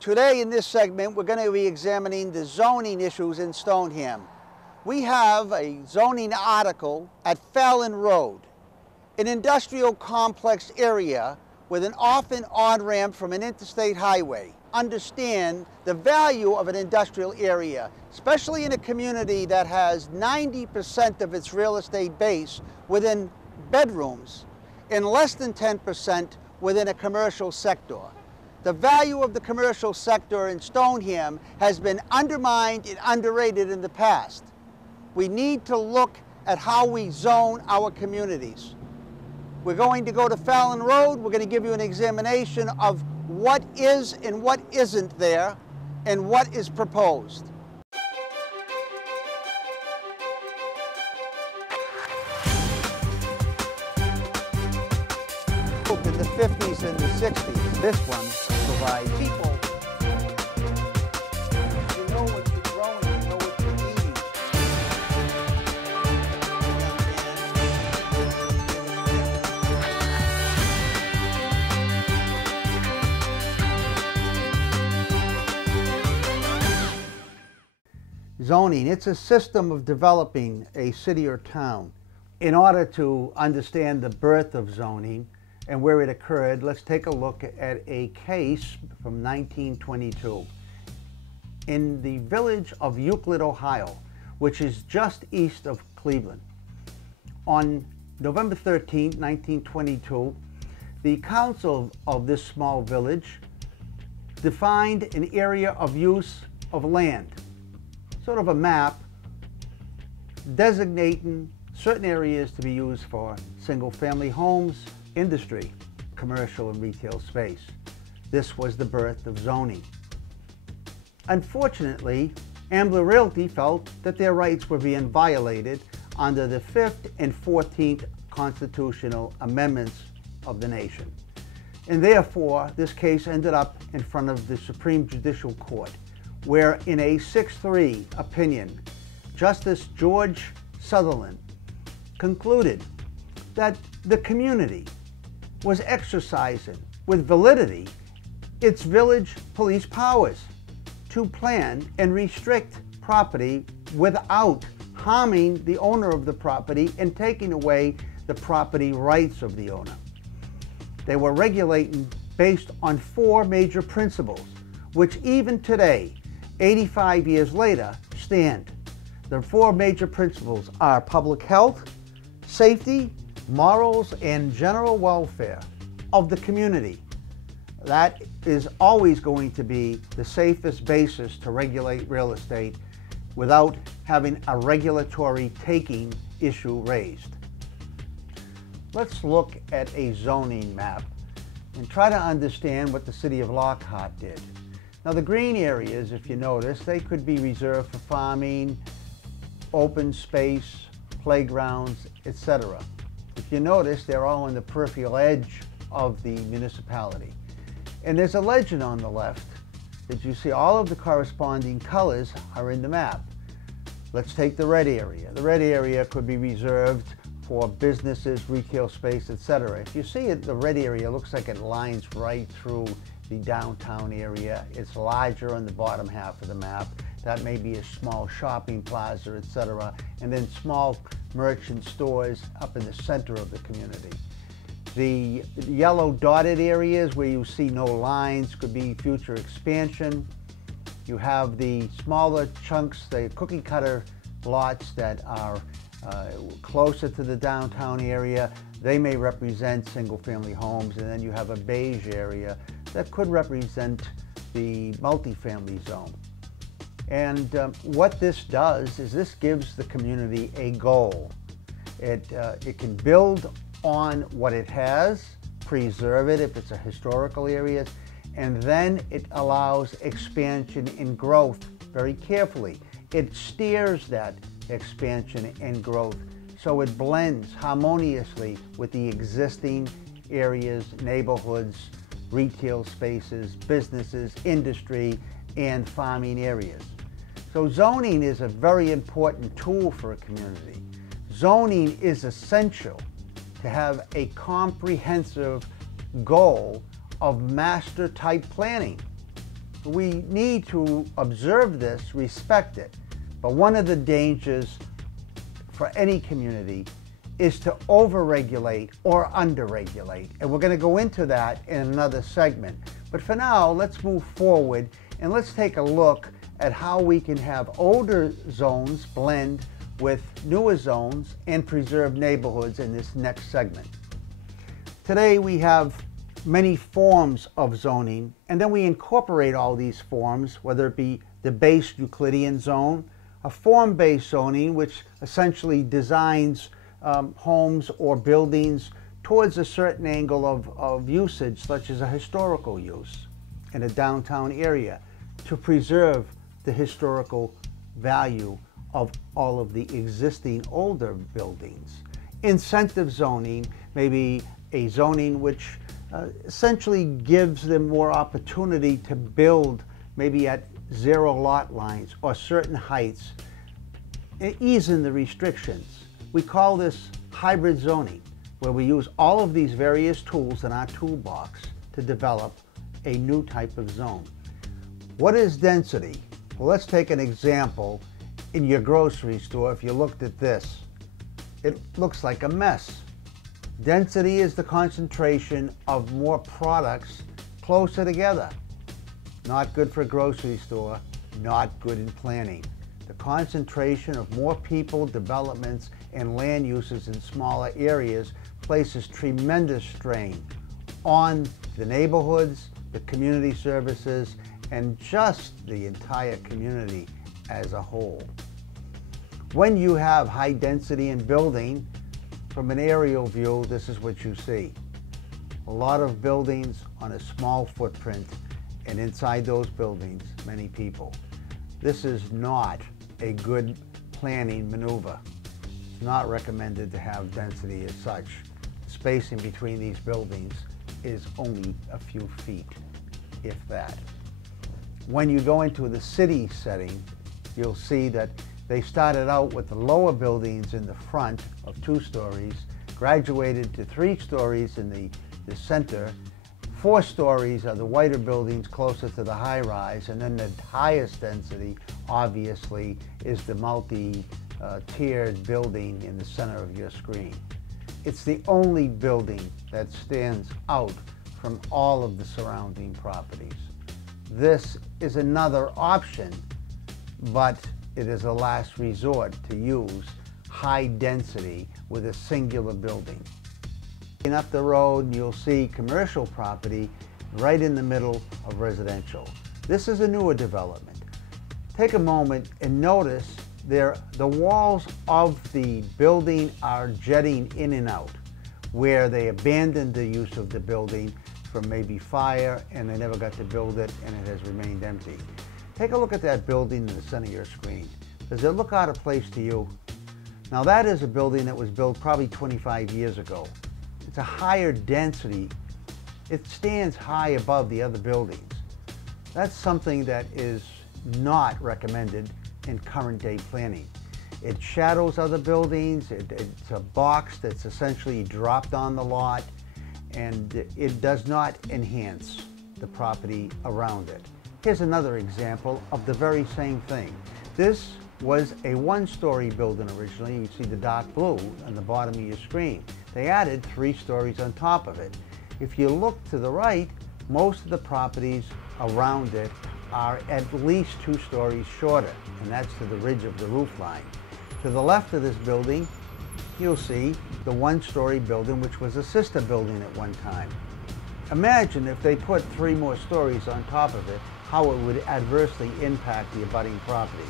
Today in this segment, we're going to be examining the zoning issues in Stoneham. We have a zoning article at Fallon Road, an industrial complex area with an often on-ramp from an interstate highway. Understand the value of an industrial area, especially in a community that has 90% of its real estate base within bedrooms and less than 10% within a commercial sector. The value of the commercial sector in Stoneham has been undermined and underrated in the past. We need to look at how we zone our communities. We're going to go to Fallon Road. We're going to give you an examination of what is and what isn't there and what is proposed. In the 50s and the 60s, this one provides people. You know what you're growing, you know what you're eating. Zoning, it's a system of developing a city or town. In order to understand the birth of zoning and where it occurred, let's take a look at a case from 1922 in the village of Euclid, Ohio, which is just east of Cleveland. On November 13, 1922, the council of this small village defined an area of use of land, sort of a map designating certain areas to be used for single-family homes, industry, commercial and retail space. This was the birth of zoning. Unfortunately, Ambler Realty felt that their rights were being violated under the 5th and 14th constitutional amendments of the nation. And therefore, this case ended up in front of the Supreme Judicial Court, where in a 6-3 opinion, Justice George Sutherland concluded that the community was exercising with validity its village police powers to plan and restrict property without harming the owner of the property and taking away the property rights of the owner. They were regulating based on 4 major principles, which even today, 85 years later, stand. The 4 major principles are public health, safety, morals, and general welfare of the community. That is always going to be the safest basis to regulate real estate without having a regulatory taking issue raised. Let's look at a zoning map and try to understand what the city of Lockhart did. Now, the green areas, if you notice, they could be reserved for farming, open space, playgrounds, etc. If you notice, they're all on the peripheral edge of the municipality. And there's a legend on the left that you see all of the corresponding colors are in the map. Let's take the red area. The red area could be reserved for businesses, retail space, etc. If you see it, the red area looks like it lines right through the downtown area. It's larger on the bottom half of the map. That may be a small shopping plaza, etc. And then small merchant stores up in the center of the community. The yellow dotted areas where you see no lines could be future expansion. You have the smaller chunks, the cookie cutter lots that are closer to the downtown area. They may represent single family homes, and then you have a beige area that could represent the multifamily zone. And what this does is this gives the community a goal. It can build on what it has, preserve it if it's a historical area, and then it allows expansion and growth very carefully. It steers that expansion and growth so it blends harmoniously with the existing areas, neighborhoods, retail spaces, businesses, industry, and farming areas. So zoning is a very important tool for a community. Zoning is essential to have a comprehensive goal of master type planning. We need to observe this, respect it. But one of the dangers for any community is to overregulate or underregulate. And we're going to go into that in another segment. But for now, let's move forward and let's take a look at how we can have older zones blend with newer zones and preserve neighborhoods in this next segment. Today we have many forms of zoning, and then we incorporate all these forms, whether it be the base Euclidean zone, a form-based zoning, which essentially designs homes or buildings towards a certain angle of usage, such as a historical use in a downtown area, to preserve the historical value of all of the existing older buildings. Incentive zoning, maybe a zoning which essentially gives them more opportunity to build maybe at zero lot lines or certain heights, and easing the restrictions. We call this hybrid zoning, where we use all of these various tools in our toolbox to develop a new type of zone. What is density? Well, let's take an example. In your grocery store, if you looked at this, it looks like a mess. Density is the concentration of more products closer together. Not good for a grocery store, not good in planning. The concentration of more people, developments, and land uses in smaller areas places tremendous strain on the neighborhoods, the community services, and just the entire community as a whole. When you have high density in building, from an aerial view, this is what you see. A lot of buildings on a small footprint, and inside those buildings, many people. This is not a good planning maneuver. It's not recommended to have density as such. Spacing between these buildings is only a few feet, if that. When you go into the city setting, you'll see that they started out with the lower buildings in the front of 2 stories, graduated to 3 stories in the center. 4 stories are the whiter buildings closer to the high rise, and then the highest density, obviously, is the multi-tiered building in the center of your screen. It's the only building that stands out from all of the surrounding properties. This is another option, but it is a last resort to use high density with a singular building. And up the road, you'll see commercial property right in the middle of residential. This is a newer development. Take a moment and notice the walls of the building are jetting in and out, where they abandoned the use of the building from maybe fire and they never got to build it and it has remained empty. Take a look at that building in the center of your screen. Does it look out of place to you? Now that is a building that was built probably 25 years ago. It's a higher density. It stands high above the other buildings. That's something that is not recommended in current day planning. It shadows other buildings. It's a box that's essentially dropped on the lot, and it does not enhance the property around it. Here's another example of the very same thing. This was a 1-story building originally. You see the dark blue on the bottom of your screen. They added 3 stories on top of it. If you look to the right, most of the properties around it are at least 2 stories shorter, and that's to the ridge of the roof line. To the left of this building, you'll see the 1-story building, which was a sister building at one time. Imagine if they put 3 more stories on top of it, how it would adversely impact the abutting properties.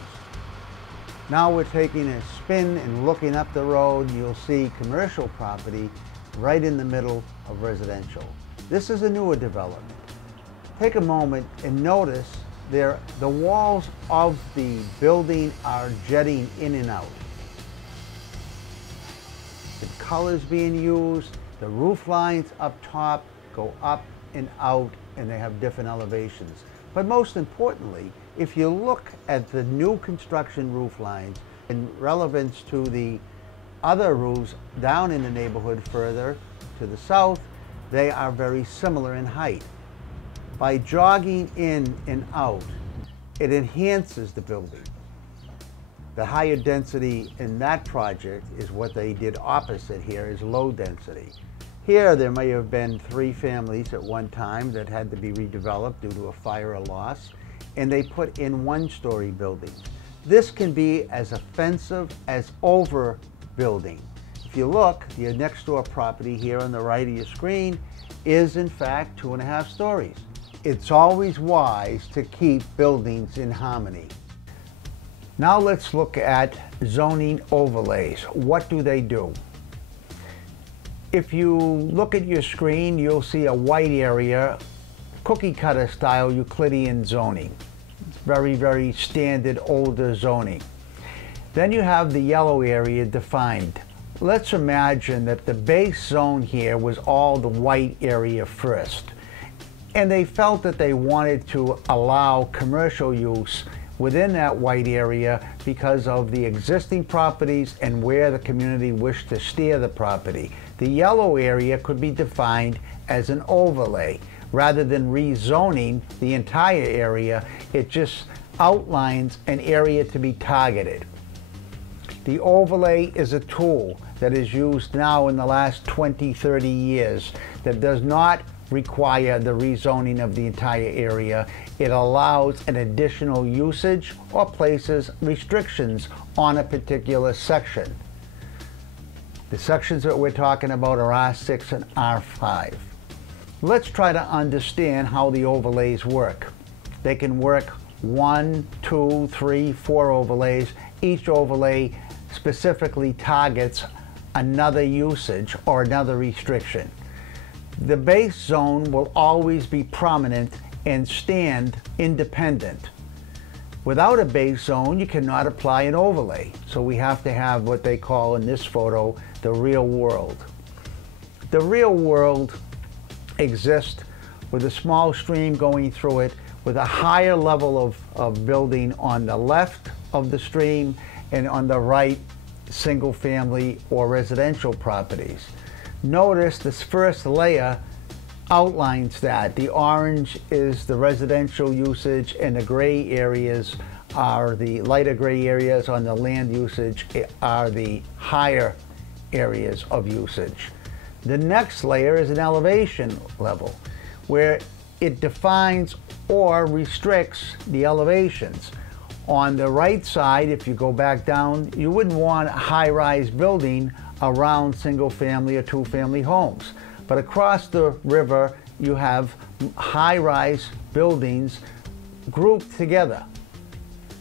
Now we're taking a spin and looking up the road, you'll see commercial property right in the middle of residential. This is a newer development. Take a moment and notice the walls of the building are jetting in and out. The colors being used, the roof lines up top go up and out, and they have different elevations. But most importantly, if you look at the new construction roof lines in relevance to the other roofs down in the neighborhood further to the south, they are very similar in height. By jogging in and out, it enhances the building. The higher density in that project is what they did opposite here, is low density. Here there may have been 3 families at one time that had to be redeveloped due to a fire or loss, and they put in 1-story buildings. This can be as offensive as overbuilding. If you look, your next door property here on the right of your screen is in fact 2.5 stories. It's always wise to keep buildings in harmony. Now let's look at zoning overlays. What do they do? If you look at your screen, you'll see a white area, cookie cutter style Euclidean zoning. It's very, very standard older zoning. Then you have the yellow area defined. Let's imagine that the base zone here was all the white area first. And they felt that they wanted to allow commercial use within that white area because of the existing properties and where the community wished to steer the property. The yellow area could be defined as an overlay. Rather than rezoning the entire area, it just outlines an area to be targeted. The overlay is a tool that is used now in the last 20, 30 years that does not require the rezoning of the entire area. It allows an additional usage or places restrictions on a particular section. The sections that we're talking about are R6 and R5. Let's try to understand how the overlays work. They can work 1, 2, 3, 4 overlays. Each overlay specifically targets another usage or another restriction. The base zone will always be prominent and stand independent. Without a base zone, you cannot apply an overlay. So we have to have what they call in this photo, the real world. The real world exists with a small stream going through it with a higher level of building on the left of the stream and on the right, single family or residential properties. Notice this first layer outlines that. The orange is the residential usage and the gray areas are the lighter gray areas on the land usage are the higher areas of usage. The next layer is an elevation level where it defines or restricts the elevations. On the right side, if you go back down, you wouldn't want a high-rise building around single-family or two-family homes. But across the river, you have high-rise buildings grouped together.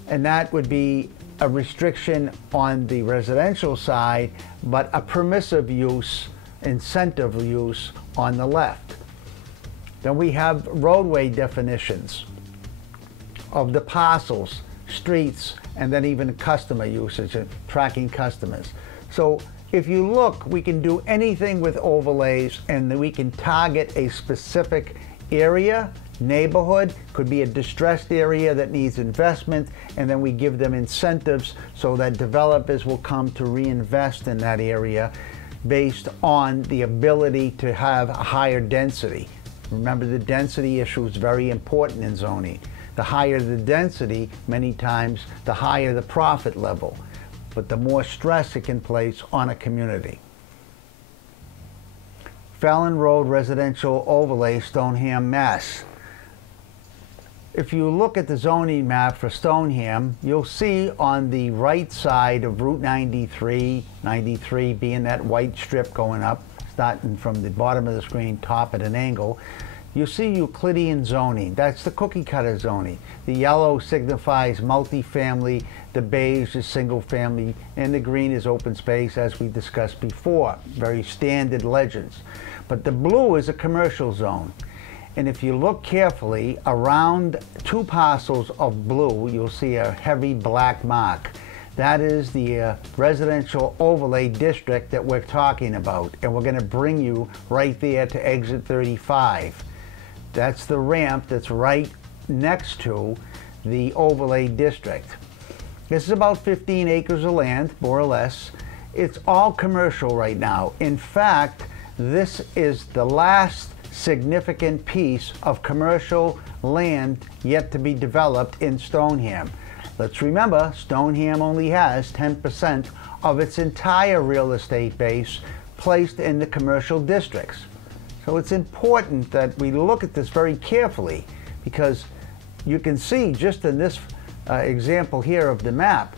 And that would be a restriction on the residential side, but a permissive use, incentive use on the left. Then we have roadway definitions of the parcels, streets, and then even customer usage and tracking customers. So if you look, we can do anything with overlays and we can target a specific area, neighborhood, could be a distressed area that needs investment, and then we give them incentives so that developers will come to reinvest in that area based on the ability to have a higher density. Remember, the density issue is very important in zoning. The higher the density, many times, the higher the profit level, but the more stress it can place on a community. Fallon Road Residential Overlay, Stoneham, Mass. If you look at the zoning map for Stoneham, you'll see on the right side of Route 93, 93 being that white strip going up, starting from the bottom of the screen, top at an angle, you see Euclidean zoning. That's the cookie cutter zoning. The yellow signifies multifamily, the beige is single family, and the green is open space, as we discussed before. Very standard legends. But the blue is a commercial zone. And if you look carefully, around 2 parcels of blue, you'll see a heavy black mark. That is the residential overlay district that we're talking about. And we're going to bring you right there to exit 35. That's the ramp that's right next to the overlay district. This is about 15 acres of land, more or less. It's all commercial right now. In fact, this is the last significant piece of commercial land yet to be developed in Stoneham. Let's remember, Stoneham only has 10% of its entire real estate base placed in the commercial districts. So it's important that we look at this very carefully, because you can see just in this example here of the map,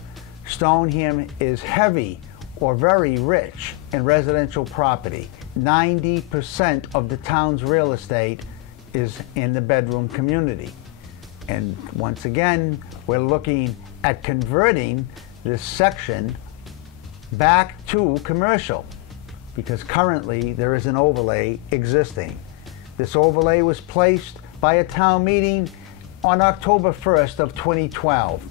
Stoneham is heavy or very rich in residential property. 90% of the town's real estate is in the bedroom community. And once again, we're looking at converting this section back to commercial, because currently there is an overlay existing. This overlay was placed by a town meeting on October 1st of 2012.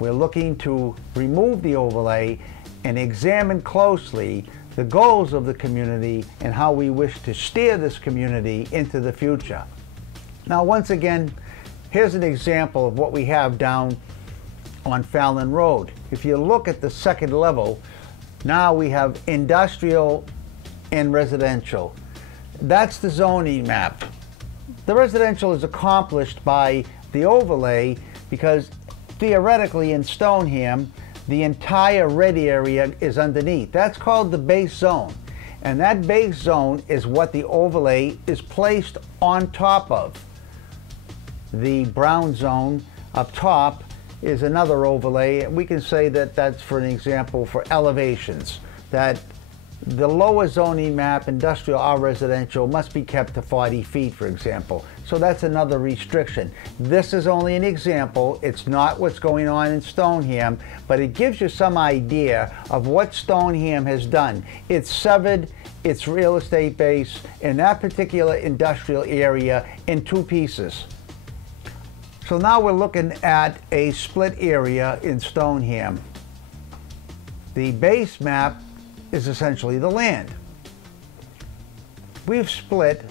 We're looking to remove the overlay and examine closely the goals of the community and how we wish to steer this community into the future. Now, once again, here's an example of what we have down on Fallon Road. If you look at the second level, now we have industrial and residential. That's the zoning map. The residential is accomplished by the overlay because theoretically in Stoneham, the entire red area is underneath. That's called the base zone. And that base zone is what the overlay is placed on top of. The brown zone up top is another overlay. We can say that that's, for an example, for elevations, that the lower zoning map, industrial or residential, must be kept to 40 feet, for example. So that's another restriction. This is only an example. It's not what's going on in Stoneham, but it gives you some idea of what Stoneham has done. It's severed its real estate base in that particular industrial area in two pieces. So now we're looking at a split area in Stoneham. The base map is essentially the land. We've split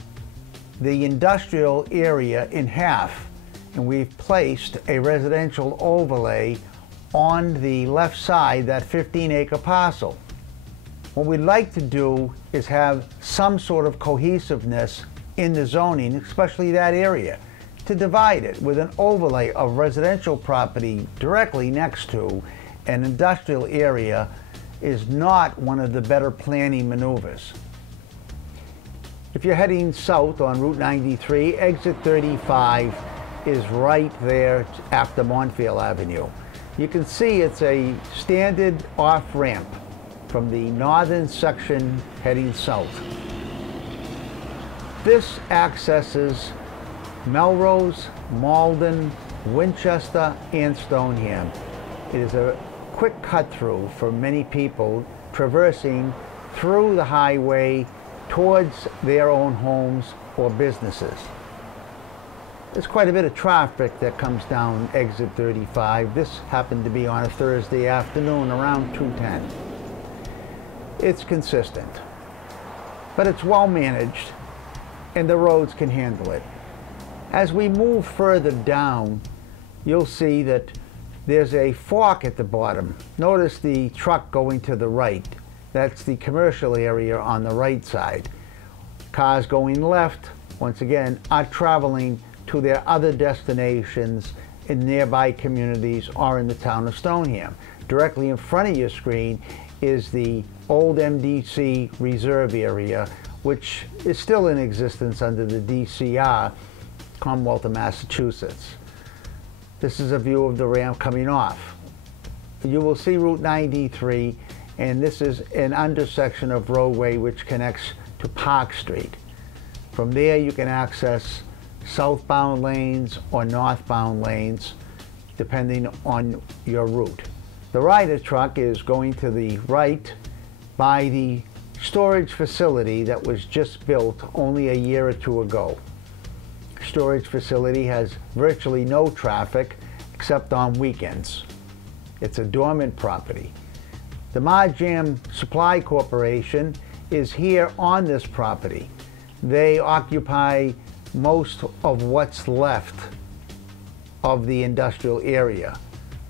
the industrial area in half, and we've placed a residential overlay on the left side, that 15-acre parcel. What we'd like to do is have some sort of cohesiveness in the zoning, especially that area, to divide it with an overlay of residential property directly next to an industrial area is not one of the better planning maneuvers. If you're heading south on Route 93, exit 35 is right there after Montfield Avenue. You can see it's a standard off-ramp from the northern section heading south. This accesses Melrose, Malden, Winchester, and Stoneham. It is a quick cut-through for many people traversing through the highway towards their own homes or businesses. There's quite a bit of traffic that comes down exit 35. This happened to be on a Thursday afternoon around 2:10. It's consistent, but it's well managed and the roads can handle it. As we move further down, you'll see that there's a fork at the bottom. Notice the truck going to the right. That's the commercial area on the right side. Cars going left, once again, are traveling to their other destinations in nearby communities or in the town of Stoneham. Directly in front of your screen is the old Mdc Reserve Area, which is still in existence under the DCR, Commonwealth of Massachusetts. This is a view of the ramp coming off. You will see Route 93, and this is an intersection of Roadway which connects to Park Street. From there you can access southbound lanes or northbound lanes depending on your route. The rider truck is going to the right by the storage facility that was just built only a year or two ago. Storage facility has virtually no traffic except on weekends. It's a dormant property. The Marjam Supply Corporation is here on this property. They occupy most of what's left of the industrial area.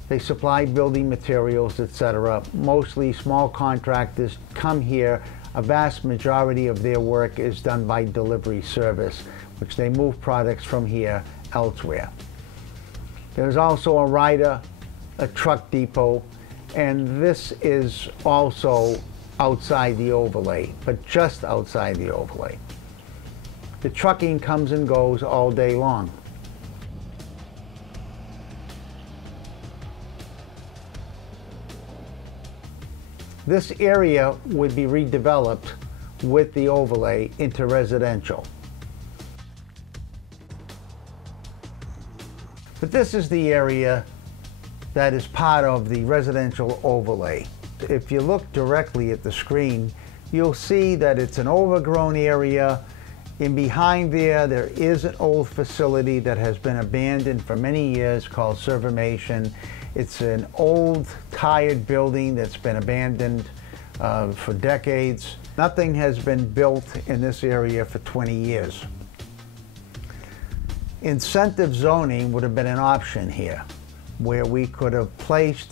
They supply building materials, etc. Mostly small contractors come here a vast majority of their work is done by delivery service, which they move products from here elsewhere. There's also a Ryder, a truck depot, and this is also outside the overlay, but just outside the overlay. The trucking comes and goes all day long. This area would be redeveloped with the overlay into residential. But this is the area that is part of the residential overlay. If you look directly at the screen, you'll see that it's an overgrown area. In behind there is an old facility that has been abandoned for many years called Servamation. It's an old, tired building that's been abandoned for decades. Nothing has been built in this area for 20 years. Incentive zoning would have been an option here, where we could have placed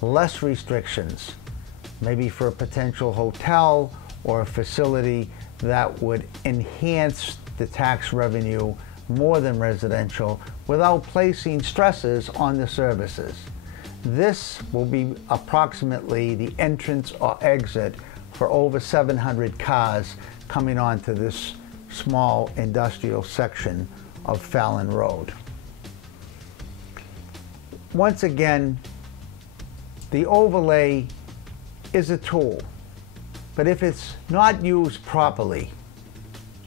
less restrictions, maybe for a potential hotel or a facility that would enhance the tax revenue more than residential without placing stresses on the services. This will be approximately the entrance or exit for over 700 cars coming onto this small industrial section of Fallon Road. Once again, the overlay is a tool, but if it's not used properly,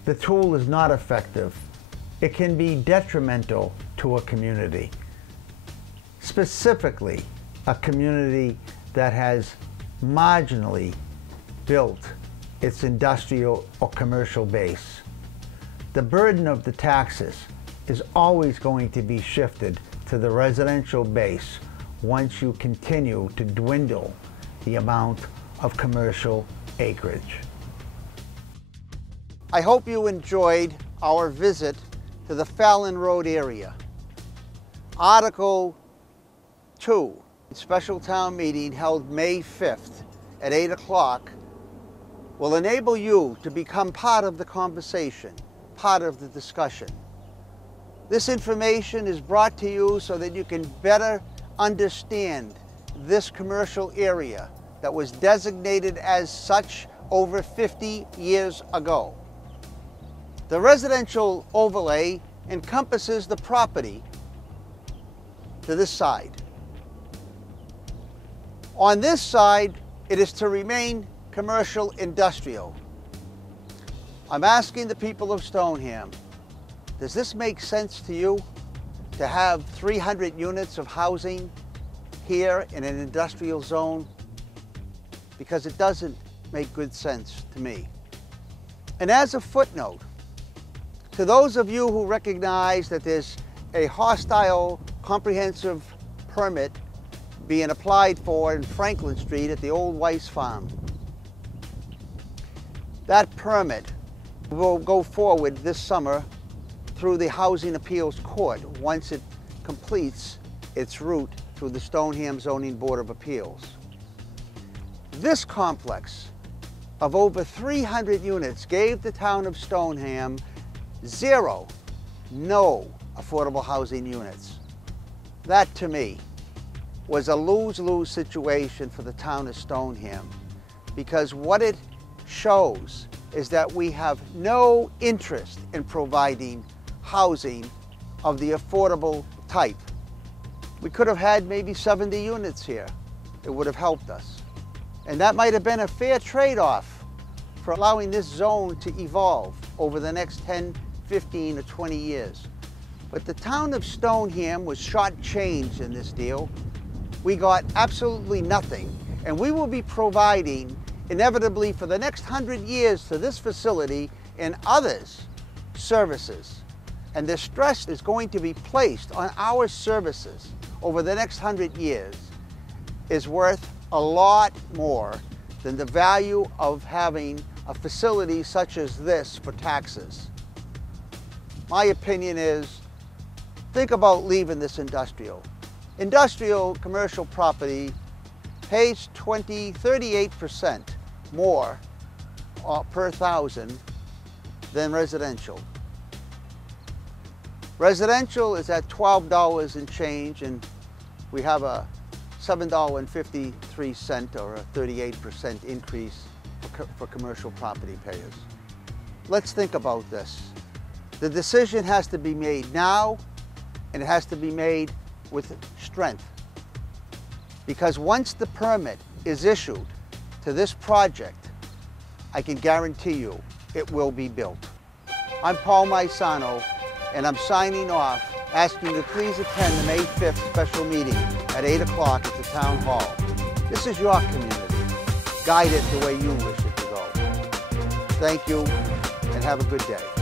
the tool is not effective. It can be detrimental to a community, specifically a community that has marginally built its industrial or commercial base. The burden of the taxes is always going to be shifted to the residential base once you continue to dwindle the amount of commercial acreage. I hope you enjoyed our visit to the Fallon Road area. Article 2, special town meeting held May 5th at 8 o'clock, will enable you to become part of the conversation, part of the discussion. This information is brought to you so that you can better understand this commercial area that was designated as such over 50 years ago. The residential overlay encompasses the property to this side. On this side, it is to remain commercial industrial. I'm asking the people of Stoneham, does this make sense to you to have 300 units of housing here in an industrial zone? Because it doesn't make good sense to me. And as a footnote, to those of you who recognize that there's a hostile comprehensive permit being applied for in Franklin Street at the old Weiss Farm, that permit will go forward this summer through the Housing Appeals Court once it completes its route through the Stoneham Zoning Board of Appeals. This complex of over 300 units gave the town of Stoneham no affordable housing units. That, to me, was a lose-lose situation for the town of Stoneham, because what it shows is that we have no interest in providing housing of the affordable type. We could have had maybe 70 units here. It would have helped us. And that might have been a fair trade-off for allowing this zone to evolve over the next 10, 15, or 20 years. But the town of Stoneham was shortchanged in this deal. We got absolutely nothing, and we will be providing inevitably for the next 100 years to this facility and others services. And the stress is going to be placed on our services over the next 100 years is worth a lot more than the value of having a facility such as this for taxes. My opinion is, think about leaving this industrial. Industrial commercial property pays 38% more per thousand than residential. Residential is at $12 and change, and we have a $7.53 or a 38% increase for commercial property payers. Let's think about this. The decision has to be made now, and it has to be made with strength. Because once the permit is issued to this project, I can guarantee you it will be built. I'm Paul Maisano, and I'm signing off, asking you to please attend the May 5th special meeting at 8 o'clock at the Town Hall. This is your community. Guide it the way you wish it to go. Thank you, and have a good day.